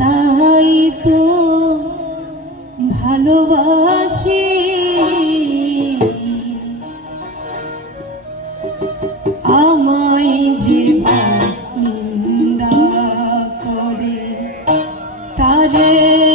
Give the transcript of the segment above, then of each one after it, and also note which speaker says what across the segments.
Speaker 1: তাই তো ভালোবাসি। আমায় যে নিন্দা করে তারে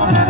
Speaker 1: Thank you.